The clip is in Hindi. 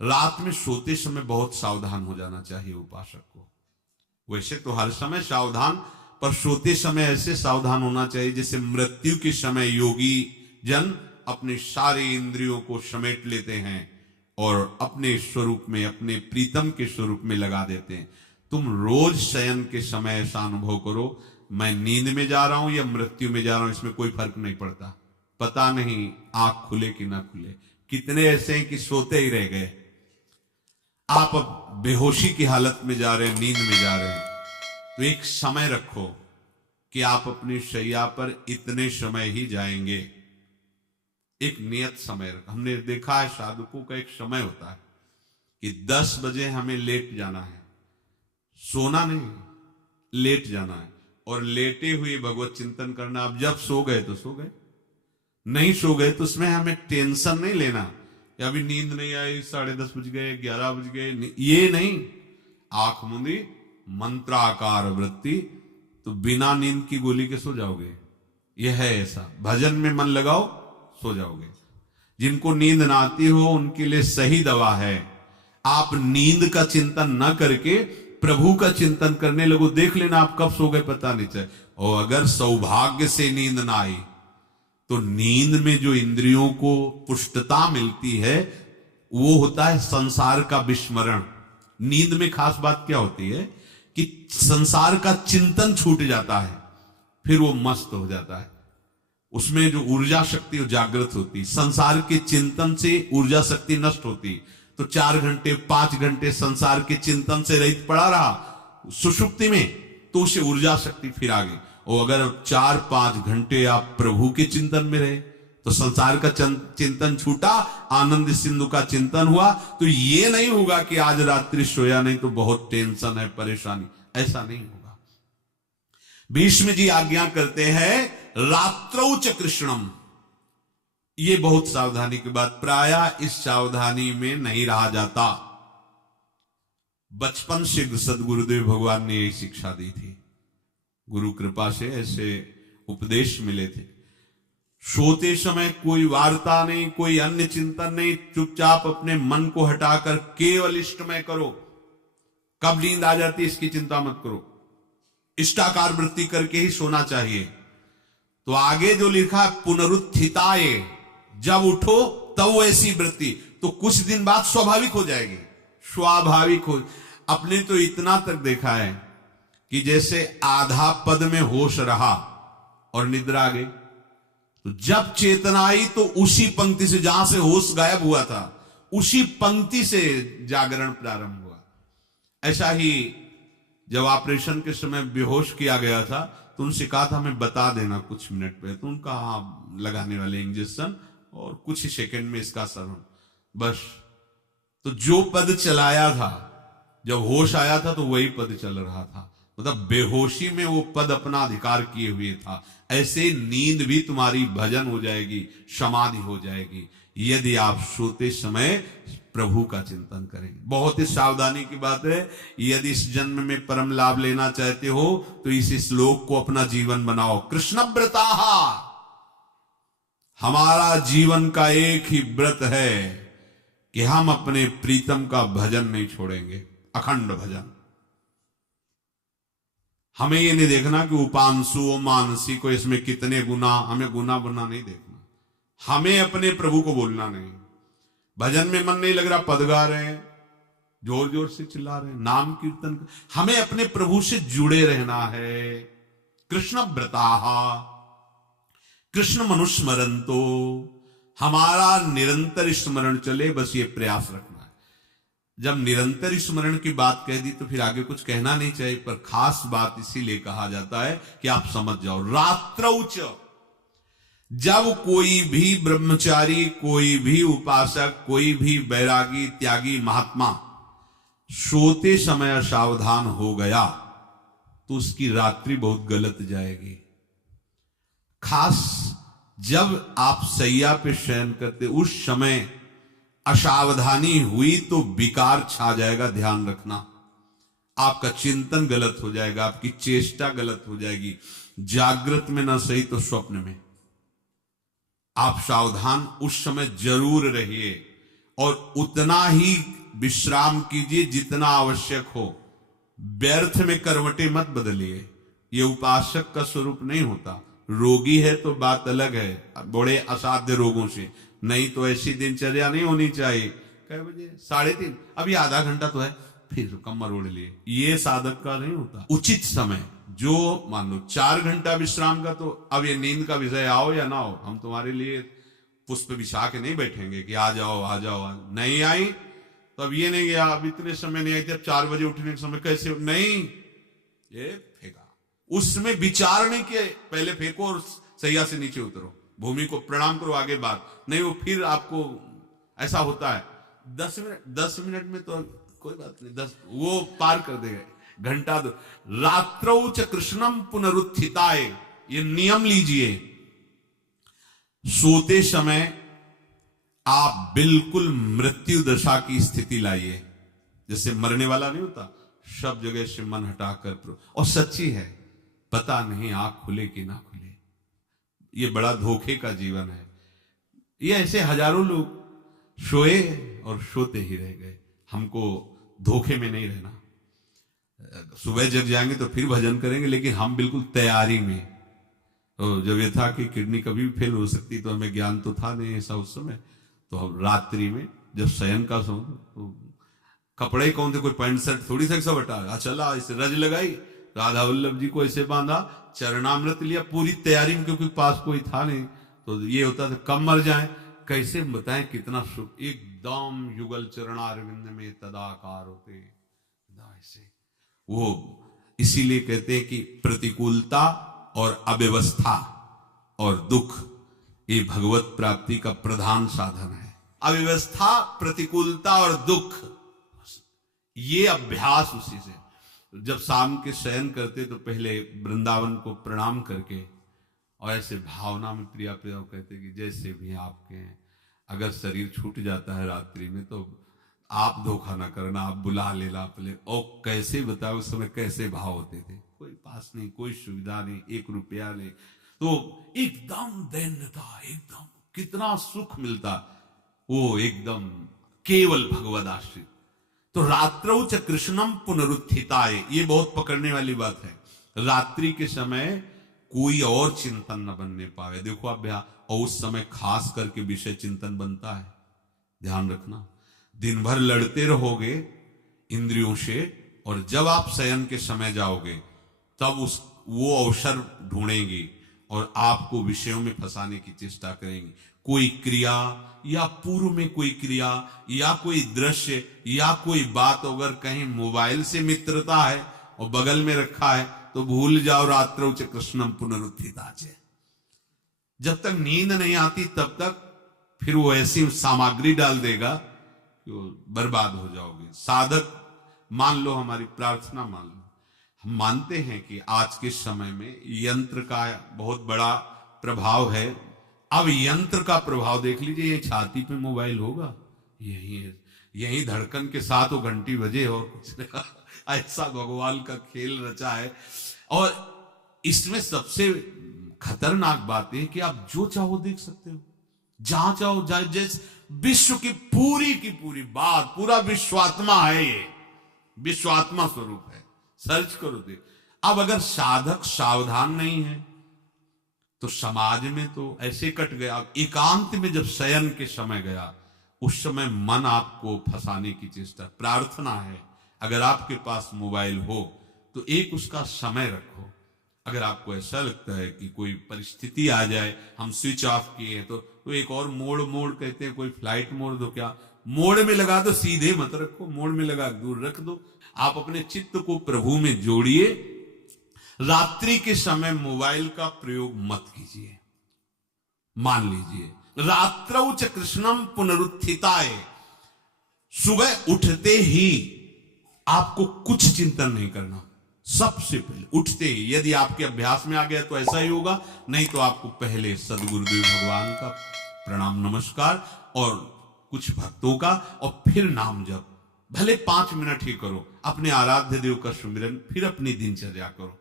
रात में सोते समय बहुत सावधान हो जाना चाहिए उपासक को। वैसे तो हर समय सावधान, पर सोते समय ऐसे सावधान होना चाहिए जैसे मृत्यु के समय योगी जन अपने सारे इंद्रियों को समेट लेते हैं और अपने स्वरूप में, अपने प्रीतम के स्वरूप में लगा देते हैं। तुम रोज शयन के समय ऐसा अनुभव करो, मैं नींद में जा रहा हूं या मृत्यु में जा रहा हूं, इसमें कोई फर्क नहीं पड़ता। पता नहीं आंख खुले कि ना खुले। कितने ऐसे हैं कि सोते ही रह गए। आप अब बेहोशी की हालत में जा रहे हैं, नींद में जा रहे हैं, तो एक समय रखो कि आप अपनी शैया पर इतने समय ही जाएंगे। एक नियत समय रखो। हमने देखा है साधुकों का एक समय होता है कि 10 बजे हमें लेट जाना है, सोना नहीं, लेट जाना है, और लेटे हुए भगवत चिंतन करना। अब जब सो गए तो सो गए, नहीं सो गए तो उसमें हमें टेंशन नहीं लेना, या अभी नींद नहीं आई, 10:30 बज गए, 11 बज गए, ये नहीं। आंख मूंदी, मंत्राकार वृत्ति, तो बिना नींद की गोली के सो जाओगे। यह है ऐसा, भजन में मन लगाओ, सो जाओगे। जिनको नींद ना आती हो उनके लिए सही दवा है, आप नींद का चिंतन न करके प्रभु का चिंतन करने लगो। देख लेना आप कब सो गए पता नहीं चले। और अगर सौभाग्य से नींद ना आई तो नींद में जो इंद्रियों को पुष्टता मिलती है वो होता है संसार का विस्मरण। नींद में खास बात क्या होती है कि संसार का चिंतन छूट जाता है, फिर वो मस्त हो जाता है। उसमें जो ऊर्जा शक्ति जागृत होती, संसार के चिंतन से ऊर्जा शक्ति नष्ट होती। तो 4 घंटे 5 घंटे संसार के चिंतन से रहित पड़ा रहा सुषुप्ति में, तो उसे ऊर्जा शक्ति फिर आ गई। और अगर 4-5 घंटे आप प्रभु के चिंतन में रहे तो संसार का चिंतन छूटा, आनंद सिंधु का चिंतन हुआ। तो ये नहीं होगा कि आज रात्रि सोया नहीं तो बहुत टेंशन है, परेशानी, ऐसा नहीं होगा। भीष्म जी आज्ञा करते हैं रात्रौ च कृष्णम। ये बहुत सावधानी की बात, प्रायः इस सावधानी में नहीं रहा जाता। बचपन से सदगुरुदेव भगवान ने यही शिक्षा दी थी, गुरु कृपा से ऐसे उपदेश मिले थे। सोते समय कोई वार्ता नहीं, कोई अन्य चिंतन नहीं, चुपचाप अपने मन को हटाकर केवल इष्टमय करो। कब नींद आ जाती है इसकी चिंता मत करो, इष्टाकार वृत्ति करके ही सोना चाहिए। तो आगे जो लिखा है पुनरुत्थिताये, जब उठो तब ऐसी वृत्ति, तो कुछ दिन बाद स्वाभाविक हो जाएगी, स्वाभाविक हो। अपने तो इतना तक देखा है कि जैसे आधा पद में होश रहा और निद्रा आ गई, तो जब चेतना आई तो उसी पंक्ति से, जहां से होश गायब हुआ था, उसी पंक्ति से जागरण प्रारंभ हुआ। ऐसा ही जब ऑपरेशन के समय बेहोश किया गया था तो उनसे कहा था हमें बता देना कुछ मिनट पे, तो उनका हाँ लगाने वाले इंजेक्शन और कुछ ही सेकंड में इसका असर हो, बस। तो जो पद चलाया था, जब होश आया था तो वही पद चल रहा था, मतलब बेहोशी में वो पद अपना अधिकार किए हुए था। ऐसे नींद भी तुम्हारी भजन हो जाएगी, समाधि हो जाएगी, यदि आप सोते समय प्रभु का चिंतन करेंगे। बहुत ही सावधानी की बात है। यदि इस जन्म में परम लाभ लेना चाहते हो तो इस श्लोक को अपना जीवन बनाओ। कृष्ण व्रताः, हमारा जीवन का एक ही व्रत है कि हम अपने प्रीतम का भजन नहीं छोड़ेंगे, अखंड भजन। हमें ये नहीं देखना कि उपांशु मानसी को इसमें कितने गुना, हमें गुना बुना नहीं देखना। हमें अपने प्रभु को बोलना नहीं। भजन में मन नहीं लग रहा, पद गा रहे हैं, जोर जोर से चिल्ला रहे हैं, नाम कीर्तन, हमें अपने प्रभु से जुड़े रहना है। कृष्ण व्रताः, कृष्ण मनुस्मरन्तो, हमारा निरंतर स्मरण चले, बस ये प्रयास रखना है। जब निरंतर स्मरण की बात कह दी तो फिर आगे कुछ कहना नहीं चाहिए, पर खास बात इसीलिए कहा जाता है कि आप समझ जाओ। रात्रौ च, जब कोई भी ब्रह्मचारी, कोई भी उपासक, कोई भी बैरागी त्यागी महात्मा सोते समय असावधान हो गया तो उसकी रात्रि बहुत गलत जाएगी। खास जब आप सैया पे शयन करते उस समय असावधानी हुई तो विकार छा जाएगा, ध्यान रखना। आपका चिंतन गलत हो जाएगा, आपकी चेष्टा गलत हो जाएगी। जागृत में ना सही तो स्वप्न में। आप सावधान उस समय जरूर रहिए। और उतना ही विश्राम कीजिए जितना आवश्यक हो। व्यर्थ में करवटें मत बदलिए, ये उपासक का स्वरूप नहीं होता। रोगी है तो बात अलग है, बड़े असाध्य रोगों से, नहीं तो ऐसी दिनचर्या नहीं होनी चाहिए। कै बजे? 3:30, अभी आधा घंटा तो है, फिर कमर ओढ़ लिए, ये साधक का नहीं होता। उचित समय, जो मान लो 4 घंटा विश्राम का, तो अब ये नींद का विषय आओ या ना हो, हम तुम्हारे लिए पुष्प बिछा के नहीं बैठेंगे कि आ जाओ आ जाओ। नहीं आई तो अब ये नहीं गया, अब इतने समय नहीं आई थी, अब 4 बजे उठने के समय कैसे नहीं, ये फेंका। उसमें विचार नहीं किए, पहले फेंको और सैया से नीचे उतरो, भूमि को प्रणाम करो, आगे बात नहीं। वो फिर आपको ऐसा होता है 10 मिनट में तो कोई बात नहीं, 10 वो पार कर देगा, घंटा दो। रात्रौ च कृष्णम पुनरुत्थिताय, ये नियम लीजिए, सोते समय आप बिल्कुल मृत्यु दशा की स्थिति लाइए, जैसे मरने वाला नहीं होता, सब जगह से मन हटाकर। और सच्ची है, पता नहीं आंख खुले कि ना खुले, ये बड़ा धोखे का जीवन है। ये ऐसे हजारों लोग सोए और सोते ही रह गए। हमको धोखे में नहीं रहना, सुबह जग जाएंगे तो फिर भजन करेंगे, लेकिन हम बिल्कुल तैयारी में। तो जब ये था कि किडनी कभी भी फेल हो सकती, तो हमें ज्ञान तो था नहीं ऐसा उस समय, तो हम रात्रि में जब शयन का समय, तो कपड़े कौन थे, कोई पैंट शर्ट थोड़ी सा बटा, चला ऐसे रज लगाई, राधा वल्लभ जी को ऐसे बांधा, चरणामृत लिया, पूरी तैयारी में, क्योंकि पास कोई था नहीं। तो ये होता था कब मर जाए, कैसे बताएं कितना सुख, एकदम युगल चरणारविंद में तदाकार होते ऐसे। वो इसीलिए कहते हैं कि प्रतिकूलता और अव्यवस्था और दुख, ये भगवत प्राप्ति का प्रधान साधन है। अव्यवस्था, प्रतिकूलता और दुख, ये अभ्यास उसी से। जब शाम के शयन करते तो पहले वृंदावन को प्रणाम करके और ऐसे भावना में प्रिया प्रिया कहते कि जैसे भी आपके हैं, अगर शरीर छूट जाता है रात्रि में तो आप धोखा ना करना, आप बुला लेना पहले। और कैसे बताओ उस समय कैसे भाव होते थे, कोई पास नहीं, कोई सुविधा नहीं, 1 रुपया नहीं, तो एकदम दैन्यता, एकदम कितना सुख मिलता, वो एकदम केवल भगवद आश्रित। तो रात्रौ च कृष्णम पुनरुत्थिताय, ये बहुत पकड़ने वाली बात है। रात्रि के समय कोई और चिंतन न बनने पावे। देखो अभ्यास, और उस समय खास करके विषय चिंतन बनता है, ध्यान रखना। दिन भर लड़ते रहोगे इंद्रियों से, और जब आप शयन के समय जाओगे तब वो अवसर ढूंढेंगी और आपको विषयों में फंसाने की चेष्टा करेंगी। कोई क्रिया या पूर्व में कोई क्रिया या कोई दृश्य या कोई बात, अगर कहीं मोबाइल से मित्रता है और बगल में रखा है तो भूल जाओ, रात्रौ च कृष्णम पुनरुत्थिताय। जब तक नींद नहीं आती तब तक फिर वो ऐसी सामग्री डाल देगा कि वो बर्बाद हो जाओगे। साधक मान लो, हमारी प्रार्थना मान लो, हम मानते हैं कि आज के समय में यंत्र का बहुत बड़ा प्रभाव है। अब यंत्र का प्रभाव देख लीजिए, ये छाती पे मोबाइल होगा, यही धड़कन के साथ वो घंटी बजे और कुछ नहीं। ऐसा भगवान का खेल रचा है। और इसमें सबसे खतरनाक बात है कि आप जो चाहो देख सकते हो, जहां चाहो, जैसे विश्व की पूरी बात, पूरा विश्वात्मा है, ये विश्वात्मा स्वरूप है, सर्च करो देख। अब अगर साधक सावधान नहीं है तो समाज में तो ऐसे कट गया। एकांत में जब शयन के समय गया, उस समय मन आपको फंसाने की चेष्टा। प्रार्थना है, अगर आपके पास मोबाइल हो तो एक उसका समय रखो। अगर आपको ऐसा लगता है कि कोई परिस्थिति आ जाए, हम स्विच ऑफ किए हैं, तो एक और मोड कहते हैं, कोई फ्लाइट मोड दो, क्या मोड में लगा दो, सीधे मत रखो, मोड में लगा दूर रख दो। आप अपने चित्त को प्रभु में जोड़िए। रात्रि के समय मोबाइल का प्रयोग मत कीजिए। मान लीजिए रात्रौ च कृष्णम पुनरुत्थिताय, सुबह उठते ही आपको कुछ चिंतन नहीं करना। सबसे पहले उठते ही, यदि आपके अभ्यास में आ गया तो ऐसा ही होगा, नहीं तो आपको पहले सदगुरुदेव भगवान का प्रणाम नमस्कार और कुछ भक्तों का, और फिर नाम जप, भले 5 मिनट ही करो, अपने आराध्य देव का सुमिरन, फिर अपनी दिनचर्या करो।